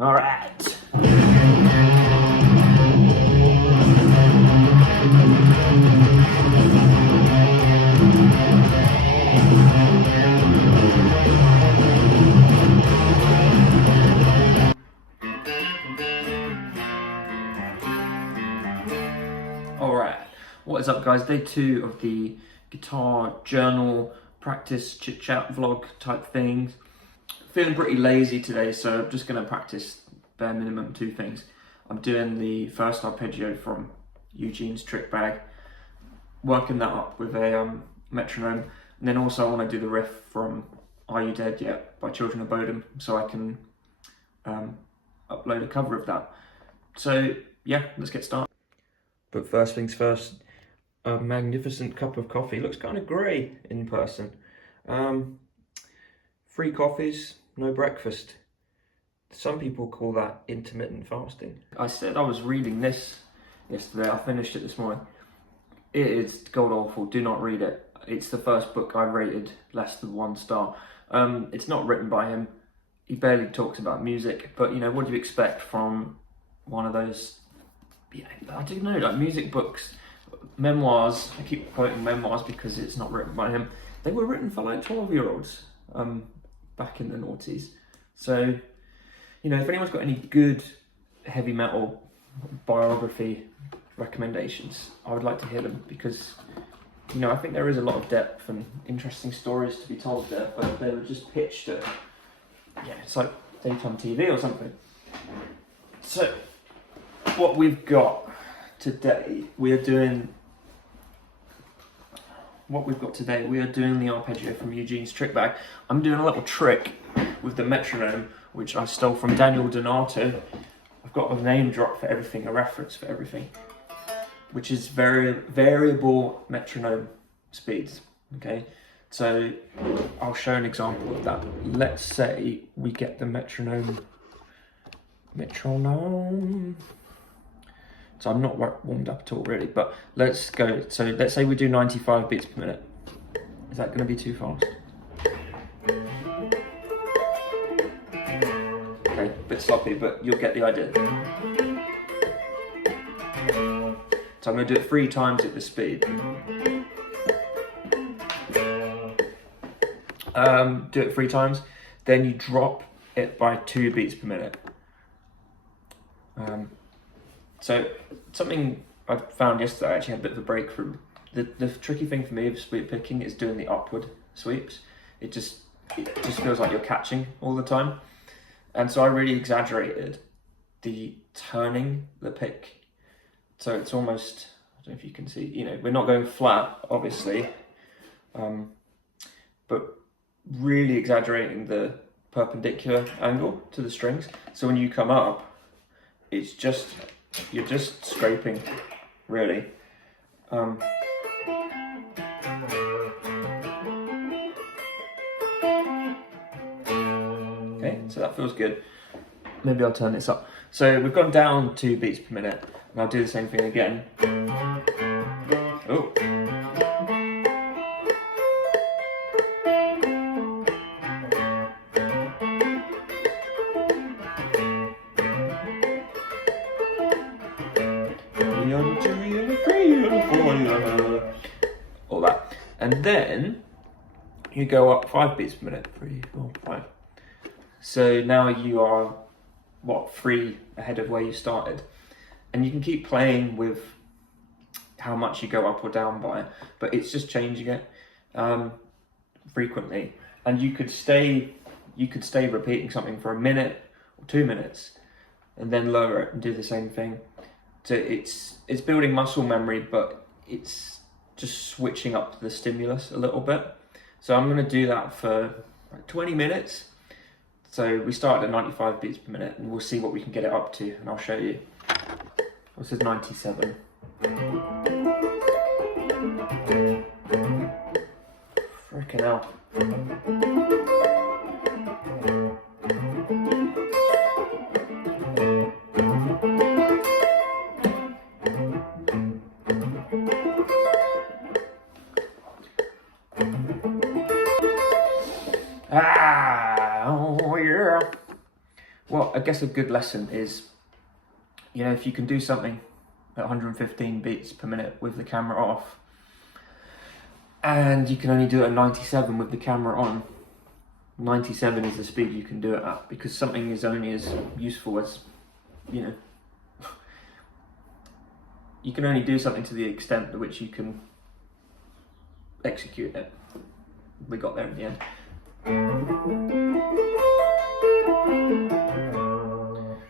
All right. Alright, what is up guys? Day 2 of the guitar journal practice chit chat vlog type things. Feeling pretty lazy today, so I'm just going to practice bare minimum 2 things. I'm doing the first arpeggio from Eugene's trick bag, working that up with a metronome, and then also I want to do the riff from Are You Dead Yet by Children of Bodom, so I can upload a cover of that. So yeah, let's get started. But first things first, a magnificent cup of coffee. Looks kind of grey in person. 3 coffees, no breakfast. Some people call that intermittent fasting. I said I was reading this yesterday. I finished it this morning. It is god awful. Do not read it. It's the first book I rated less than 1 star. It's not written by him. He barely talks about music. But you know, what do you expect from one of those? Yeah, I don't know, like music books, memoirs. I keep quoting memoirs because it's not written by him. They were written for like 12-year-olds back in the noughties. So, you know, if anyone's got any good heavy metal biography recommendations, I would like to hear them because, you know, I think there is a lot of depth and interesting stories to be told there, but they were just pitched at, yeah, it's like daytime TV or something. So, what we've got today, we are doing the arpeggio from Eugene's trick bag. I'm doing a little trick with the metronome, which I stole from Daniel Donato. I've got a name drop for everything, a reference for everything, which is variable metronome speeds. Okay, so I'll show an example of that. Let's say we get the metronome. So I'm not warmed up at all really, but let's go. So let's say we do 95 beats per minute. Is that going to be too fast? Okay, a bit sloppy, but you'll get the idea. So I'm going to do it 3 times at this speed. Do it 3 times, then you drop it by 2 beats per minute. So something I found yesterday, I actually had a bit of a breakthrough. The tricky thing for me with sweep picking is doing the upward sweeps. It just feels like you're catching all the time. And so I really exaggerated the turning the pick. So it's almost, I don't know if you can see, you know, we're not going flat, obviously, but really exaggerating the perpendicular angle to the strings. So when you come up, it's just, you're just scraping, really. Okay, so that feels good. Maybe I'll turn this up. So we've gone down 2 beats per minute, and I'll do the same thing again. Oh. All that, and then you go up 5 beats per minute. 3, 4, 5. So now you are 3 ahead of where you started, and you can keep playing with how much you go up or down by, but it's just changing it frequently, and you could stay repeating something for 1 minute or 2 minutes, and then lower it and do the same thing. So it's building muscle memory, but it's just switching up the stimulus a little bit. So I'm going to do that for like 20 minutes. So we start at 95 beats per minute, and we'll see what we can get it up to, and I'll show you. This is 97. Frickin' hell. guess a good lesson is, you know, if you can do something at 115 beats per minute with the camera off, and you can only do it at 97 with the camera on, 97 is the speed you can do it at, because something is only as useful as, you know, you can only do something to the extent to which you can execute it. We got there in the end.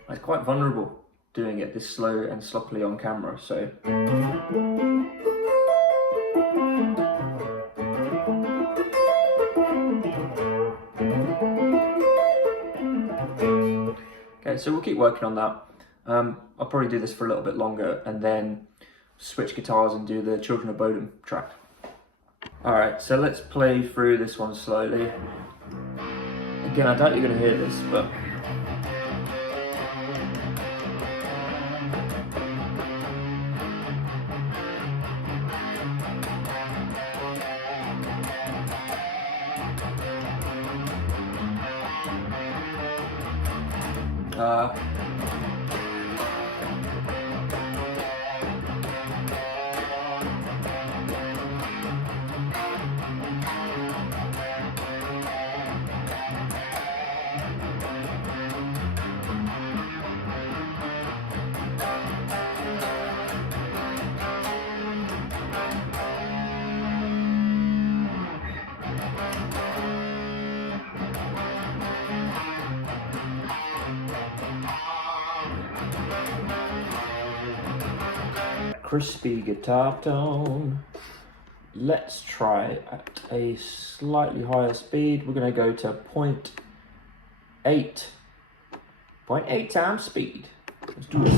It's quite vulnerable doing it this slow and sloppily on camera, so. Okay, so we'll keep working on that. I'll probably do this for a little bit longer and then switch guitars and do the Children of Bodom track. Alright, so let's play through this one slowly. Again, I doubt you're going to hear this, but... crispy guitar tone. Let's try at a slightly higher speed. We're going to go to 0.8 times speed. Let's do it.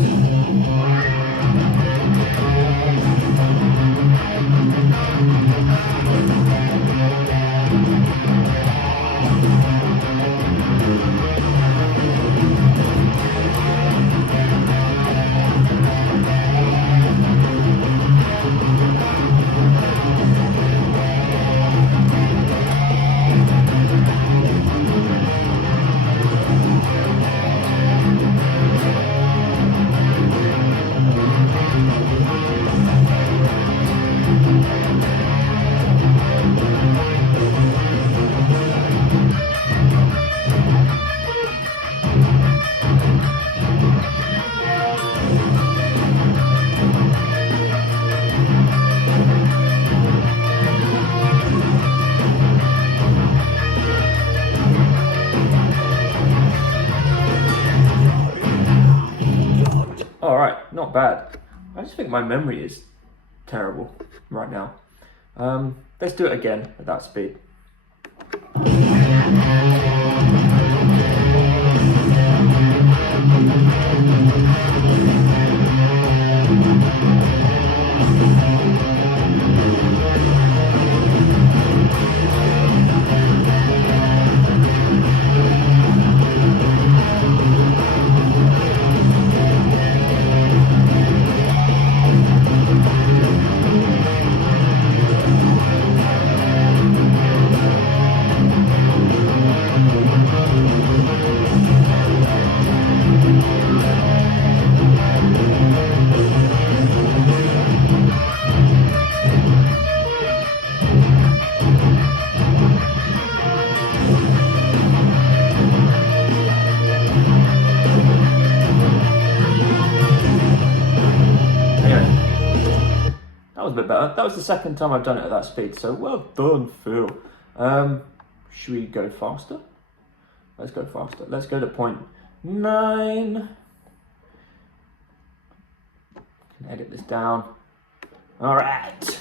Alright, not bad. I just think my memory is terrible right now. Let's do it again at that speed. A bit better. That was the second time I've done it at that speed, so well done, Phil. Should we go faster? Let's go faster. Let's go to 0.9. Can edit this down. All right.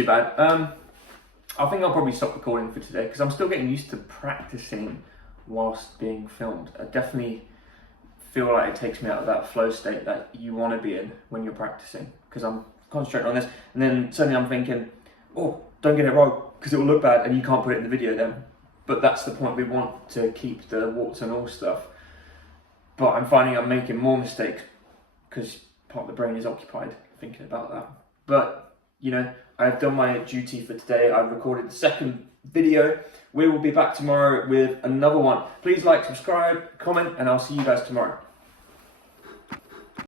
too bad. I think I'll probably stop recording for today because I'm still getting used to practicing whilst being filmed. I definitely feel like it takes me out of that flow state that you want to be in when you're practicing, because I'm concentrating on this and then suddenly I'm thinking, oh, don't get it wrong because it will look bad and you can't put it in the video then. But that's the point, we want to keep the warts and all stuff. But I'm finding I'm making more mistakes because part of the brain is occupied thinking about that. But, you know, I've done my duty for today. I've recorded the second video. We will be back tomorrow with another one. Please like, subscribe, comment, and I'll see you guys tomorrow.